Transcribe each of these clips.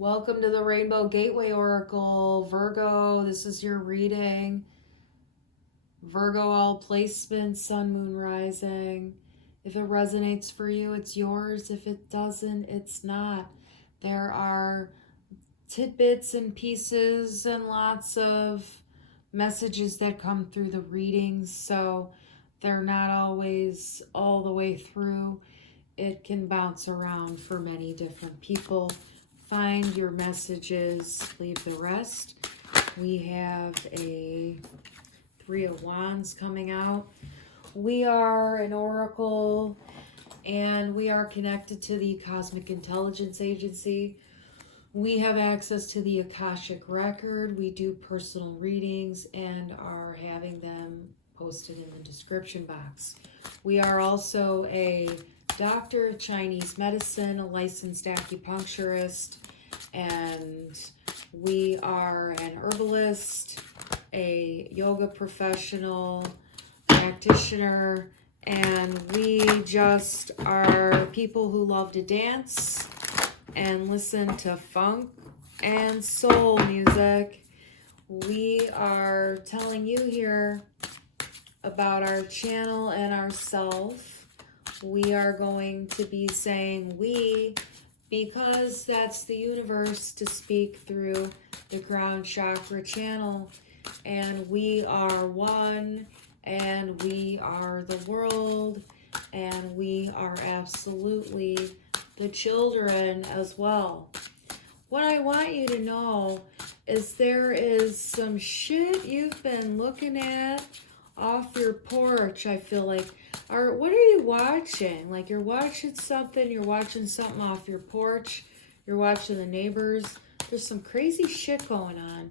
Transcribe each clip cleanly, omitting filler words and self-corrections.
Welcome to the Rainbow Gateway Oracle. Virgo, this is your reading. Virgo, all placements, sun, moon, rising. If it resonates for you, it's yours. If it doesn't, it's not. There are tidbits and pieces and lots of messages that come through the readings, so they're not always all the way through. It can bounce around for many different people. Find your messages, leave the rest. We have a Three of Wands coming out. We are an oracle and we are connected to the Cosmic Intelligence Agency. We have access to the Akashic Record. We do personal readings and are having them posted in the description box. We are also a doctor of Chinese medicine, a licensed acupuncturist, and we are an herbalist, a yoga professional, practitioner, and we just are people who love to dance and listen to funk and soul music. We are telling you here about our channel and ourself. We are going to be saying we because that's the universe to speak through the crown chakra channel. And we are one, and we are the world, and we are absolutely the children as well. What I want you to know is there is some shit you've been looking at off your porch, I feel like. Or what are you watching? Like you're watching something off your porch, you're watching the neighbors. There's some crazy shit going on.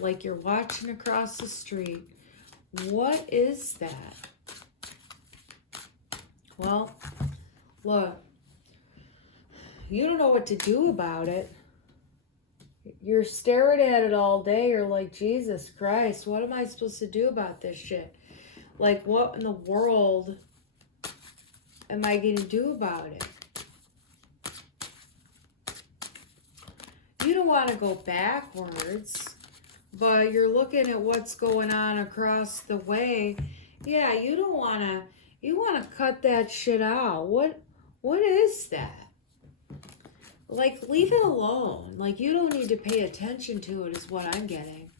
Like you're watching across the street. What is that? Well, look, you don't know what to do about it. You're staring at it all day. You're like, Jesus Christ, what am I supposed to do about this shit? Like, what in the world am I going to do about it? You don't want to go backwards, but you're looking at what's going on across the way. Yeah, you don't want to, you want to cut that shit out. What is that? Like, leave it alone. Like, you don't need to pay attention to it is what I'm getting.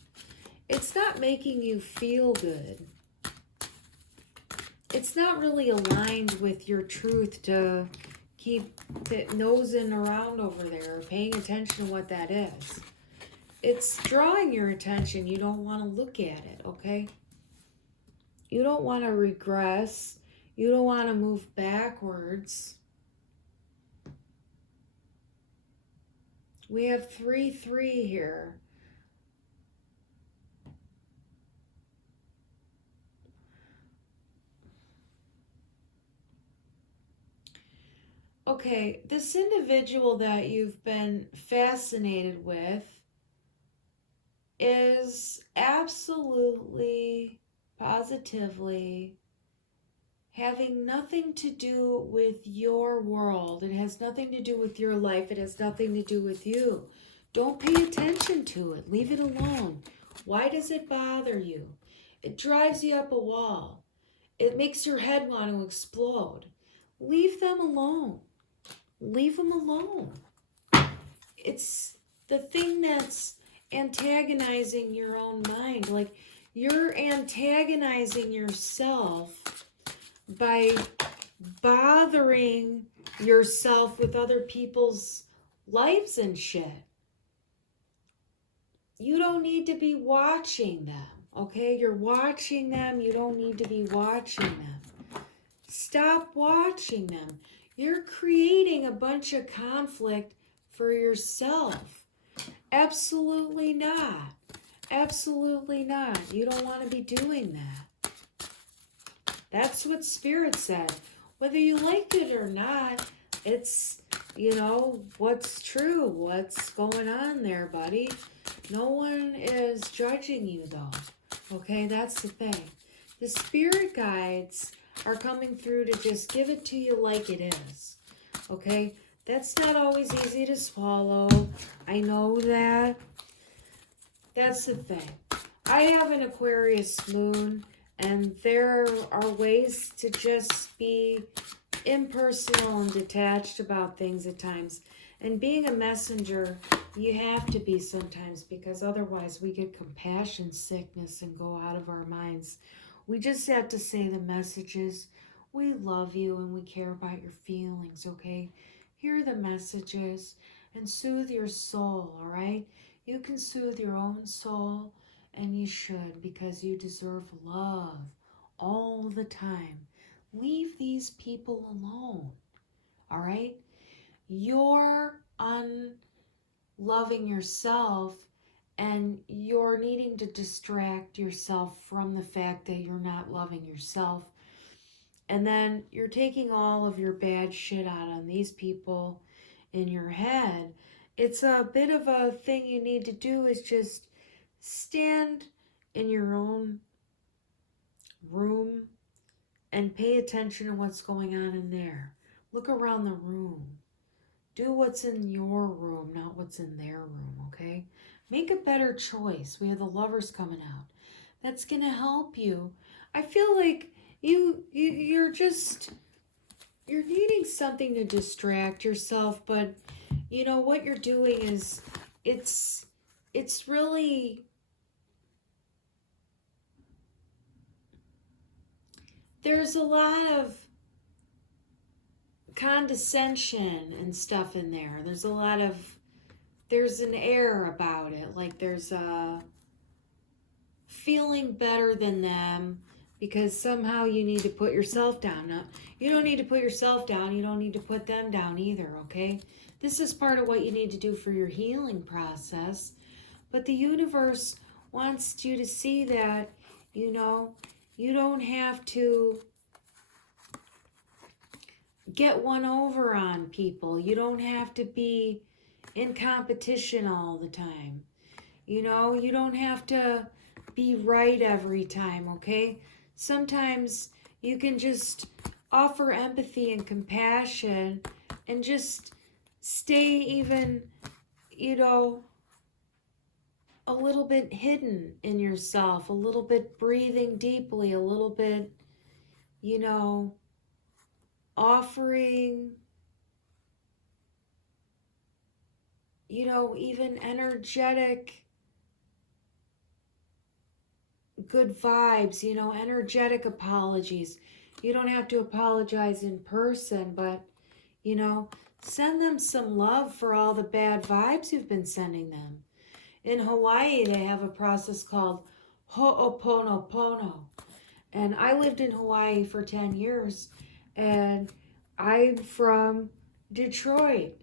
It's not making you feel good. It's not really aligned with your truth to keep nosing around over there or paying attention to what that is. It's drawing your attention. You don't want to look at it, okay? You don't want to regress. You don't want to move backwards. We have 3-3 here. Okay, this individual that you've been fascinated with is absolutely, positively having nothing to do with your world. It has nothing to do with your life. It has nothing to do with you. Don't pay attention to it. Leave it alone. Why does it bother you? It drives you up a wall. It makes your head want to explode. Leave them alone. Leave them alone. It's the thing that's antagonizing your own mind. Like, you're antagonizing yourself by bothering yourself with other people's lives and shit. You don't need to be watching them, okay? You're watching them. You don't need to be watching them. Stop watching them. You're creating a bunch of conflict for yourself. Absolutely not. Absolutely not. You don't want to be doing that. That's what Spirit said. Whether you liked it or not, it's, you know, what's true, what's going on there, buddy. No one is judging you, though. Okay, that's the thing. The Spirit guides are coming through to just give it to you like it is. Okay? That's not always easy to swallow. I know that. That's the thing. I have an Aquarius moon, and there are ways to just be impersonal and detached about things at times. And being a messenger, you have to be sometimes, because otherwise we get compassion sickness and go out of our minds. We just have to say the messages. We love you and we care about your feelings, okay? Hear the messages and soothe your soul, all right? You can soothe your own soul, and you should, because you deserve love all the time. Leave these people alone, all right? You're unloving yourself, and you're needing to distract yourself from the fact that you're not loving yourself. And then you're taking all of your bad shit out on these people in your head. It's a bit of a thing you need to do, is just stand in your own room and pay attention to what's going on in there. Look around the room. Do what's in your room, not what's in their room, okay? Make a better choice. We have the Lovers coming out. That's going to help you. I feel like you're needing something to distract yourself, but you know what you're doing is it's really, there's a lot of condescension and stuff in there. There's an air about it, like there's a feeling better than them, because somehow you need to put yourself down. Now, you don't need to put yourself down. You don't need to put them down either, okay? This is part of what you need to do for your healing process. But the universe wants you to see that, you don't have to get one over on people. You don't have to be in competition all the time. You don't have to be right every time, okay? Sometimes you can just offer empathy and compassion and just stay even, a little bit hidden in yourself, a little bit breathing deeply, a little bit, offering, even energetic good vibes, energetic apologies. You don't have to apologize in person, but, send them some love for all the bad vibes you've been sending them. In Hawaii, they have a process called ho'oponopono. And I lived in Hawaii for 10 years, and I'm from Detroit.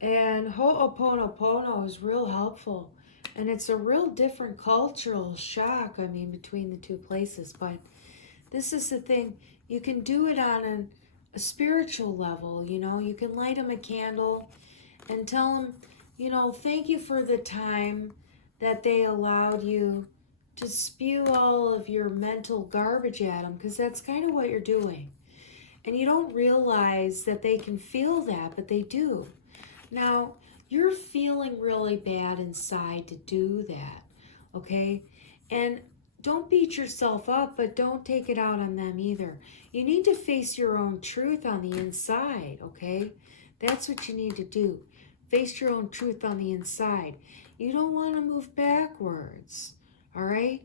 And ho'oponopono is real helpful. And it's a real different cultural shock, between the two places. But this is the thing. You can do it on a spiritual level, You can light them a candle and tell them, thank you for the time that they allowed you to spew all of your mental garbage at them, because that's kind of what you're doing. And you don't realize that they can feel that, but they do. Now, you're feeling really bad inside to do that, okay? And don't beat yourself up, but don't take it out on them either. You need to face your own truth on the inside, okay? That's what you need to do. Face your own truth on the inside. You don't want to move backwards, all right?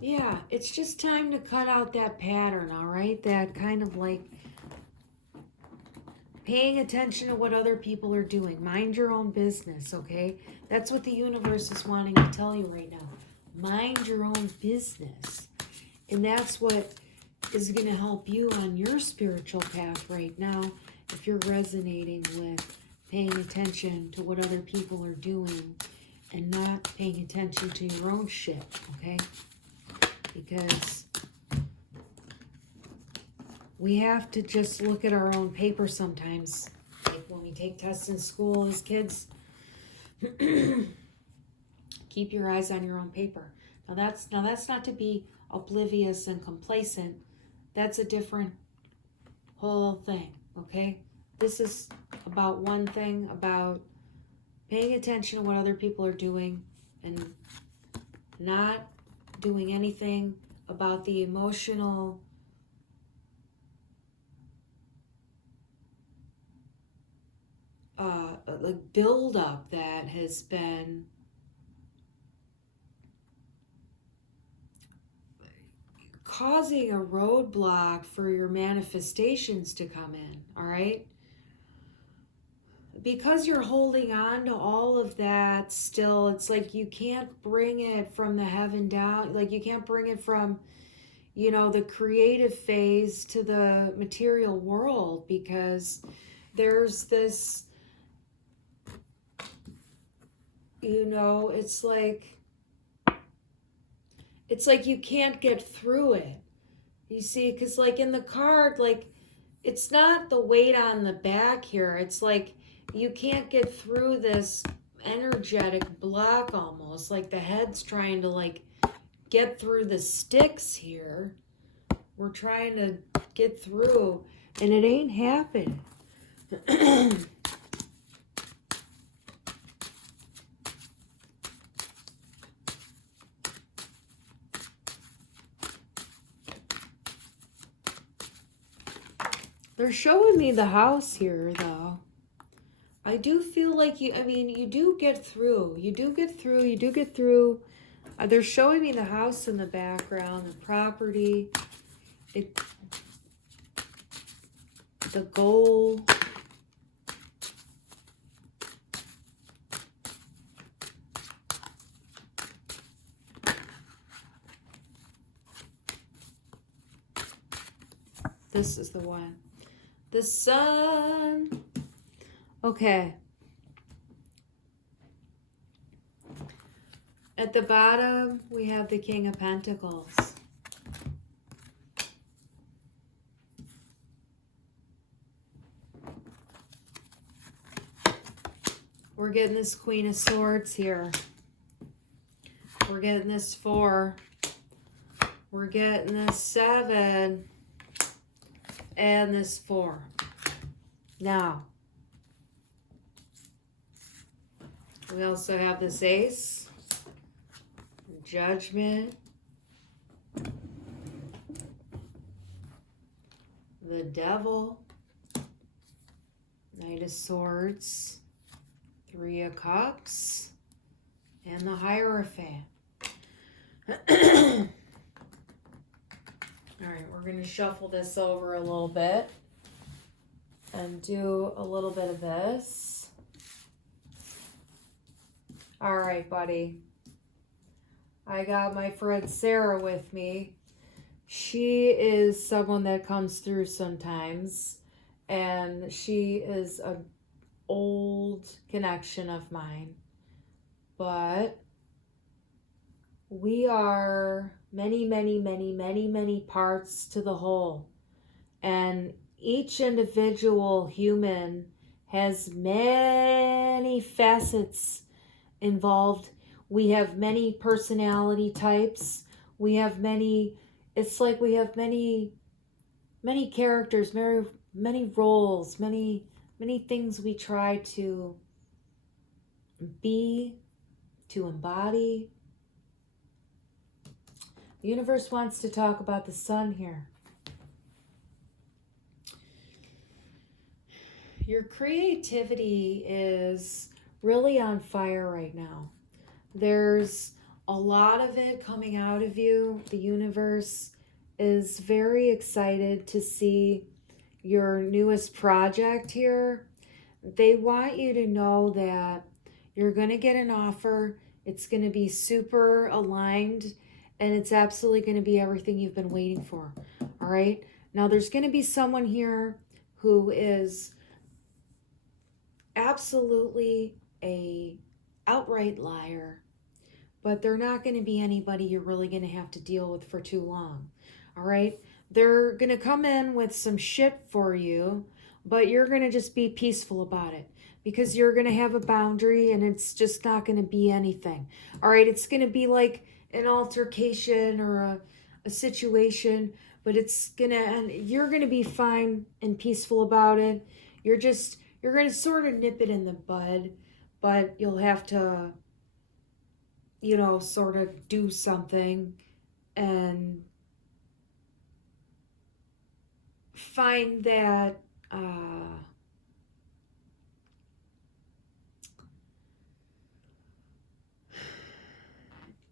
Yeah, it's just time to cut out that pattern, all right? That kind of like paying attention to what other people are doing. Mind your own business, okay? That's what the universe is wanting to tell you right now. Mind your own business. And that's what is going to help you on your spiritual path right now, if you're resonating with paying attention to what other people are doing and not paying attention to your own shit, okay? Because we have to just look at our own paper sometimes. Like when we take tests in school as kids, keep your eyes on your own paper. Now that's not to be oblivious and complacent. That's a different whole thing. okay? This is about one thing, about paying attention to what other people are doing and not doing anything about the emotional like buildup that has been causing a roadblock for your manifestations to come in, all right? Because you're holding on to all of that still, it's like you can't bring it from the heaven down. Like you can't bring it from, you know, the creative phase to the material world, because there's this, you know, it's like you can't get through it. You see, because like in the card, like it's not the weight on the back here. It's like you can't get through this energetic block, almost like the head's trying to like get through the sticks here. We're trying to get through and it ain't happening. They're showing me the house here, though. I do feel like you do get through. You do get through. They're showing me the house in the background, the property, the goal. This is the one. The sun. Okay. At the bottom, we have the King of Pentacles. We're getting this Queen of Swords here. We're getting this 4. We're getting this 7. And this 4. Now, we also have this Ace, Judgment, the Devil, Knight of Swords, 3 of Cups, and the Hierophant. All right, we're going to shuffle this over a little bit and do a little bit of this. All right, buddy. I got my friend Sarah with me. She is someone that comes through sometimes, and she is an old connection of mine. But we are many parts to the whole. And each individual human has many facets involved. We have many personality types. We have many, it's like we have many characters, many roles, many things we try to be, to embody. The universe wants to talk about the sun here. Your creativity is really on fire right now. There's a lot of it coming out of you. The universe is very excited to see your newest project here. They want you to know that you're going to get an offer. It's going to be super aligned, and it's absolutely going to be everything you've been waiting for. All right? Now, there's going to be someone here who is absolutely a outright liar, but they're not going to be anybody you're really going to have to deal with for too long. All right? They're going to come in with some shit for you, but you're going to just be peaceful about it, because you're going to have a boundary, and it's just not going to be anything. All right? It's going to be like an altercation or a situation, but it's gonna, and you're gonna be fine and peaceful about it. You're gonna sort of nip it in the bud, but you'll have to, sort of do something and find that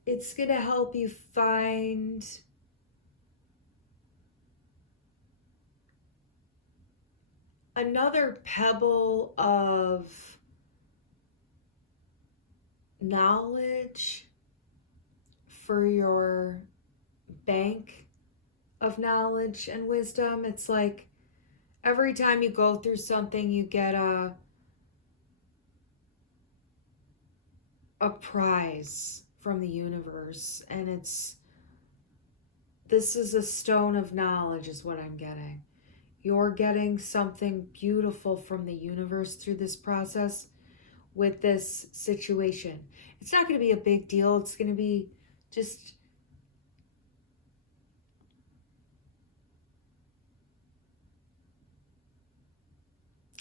it's going to help you find another pebble of knowledge for your bank of knowledge and wisdom. It's like every time you go through something, you get a prize from the universe, and this is a stone of knowledge is what I'm getting. You're getting something beautiful from the universe through this process with this situation. It's not going to be a big deal. It's going to be just,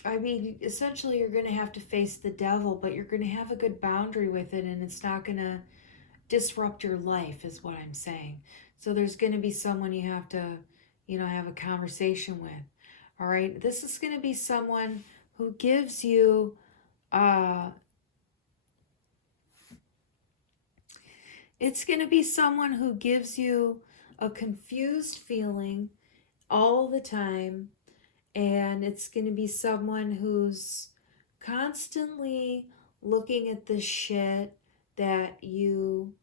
I mean, essentially, you're going to have to face the devil, but you're going to have a good boundary with it, and it's not going to disrupt your life, is what I'm saying. So there's going to be someone you have to, have a conversation with. All right. This is going to be someone who gives you, it's going to be someone who gives you a confused feeling all the time. And it's going to be someone who's constantly looking at the shit that you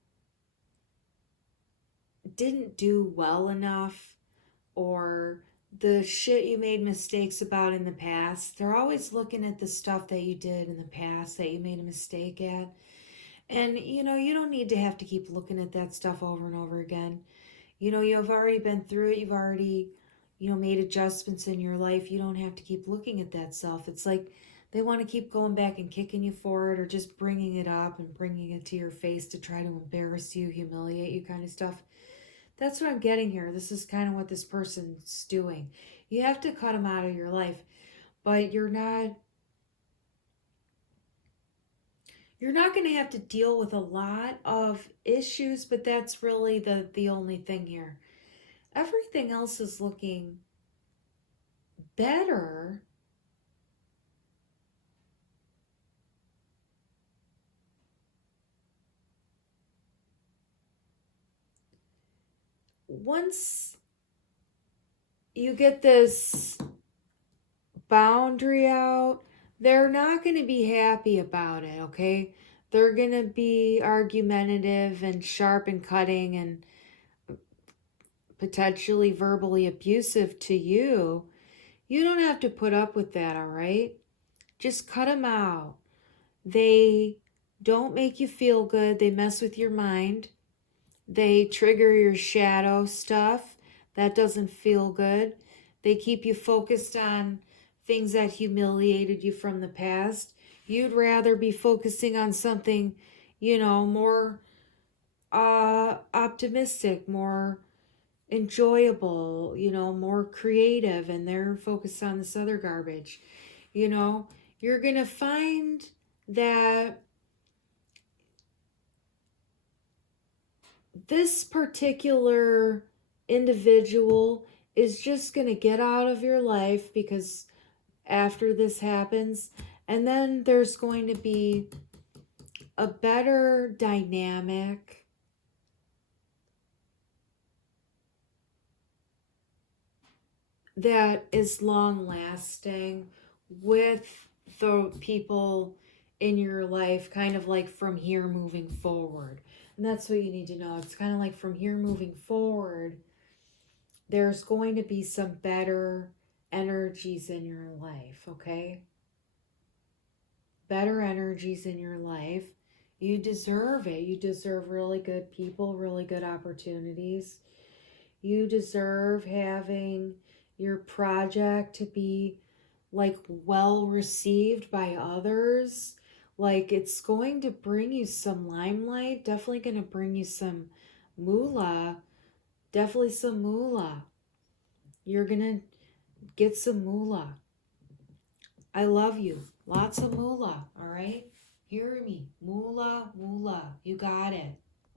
didn't do well enough, or the shit you made mistakes about in the past. They're always looking at the stuff that you did in the past that you made a mistake at. And you don't need to have to keep looking at that stuff over and over again. You've already been through it. You've already, made adjustments in your life. You don't have to keep looking at that stuff. It's like they want to keep going back and kicking you for it, or just bringing it up and bringing it to your face to try to embarrass you, humiliate you, kind of stuff. That's what I'm getting here. This is kind of what this person's doing. You have to cut them out of your life, but you're not going to have to deal with a lot of issues, but that's really the only thing here. Everything else is looking better. Once you get this boundary out, they're not going to be happy about it, okay? They're going to be argumentative and sharp and cutting and potentially verbally abusive to you. You don't have to put up with that, all right? Just cut them out. They don't make you feel good. They mess with your mind. They trigger your shadow stuff. That doesn't feel good. They keep you focused on things that humiliated you from the past. You'd rather be focusing on something, more optimistic, more enjoyable, more creative, and they're focused on this other garbage. You're going to find that this particular individual is just going to get out of your life because after this happens, and then there's going to be a better dynamic that is long lasting with the people in your life, kind of like from here moving forward. And that's what you need to know. It's kind of like from here moving forward, there's going to be some better energies in your life, okay? Better energies in your life. You deserve it. You deserve really good people, really good opportunities. You deserve having your project to be like well received by others. Like it's going to bring you some limelight, definitely going to bring you some moolah, definitely some moolah. You're going to get some moolah. I love you. Lots of moolah, all right? Hear me. Moolah, moolah. You got it.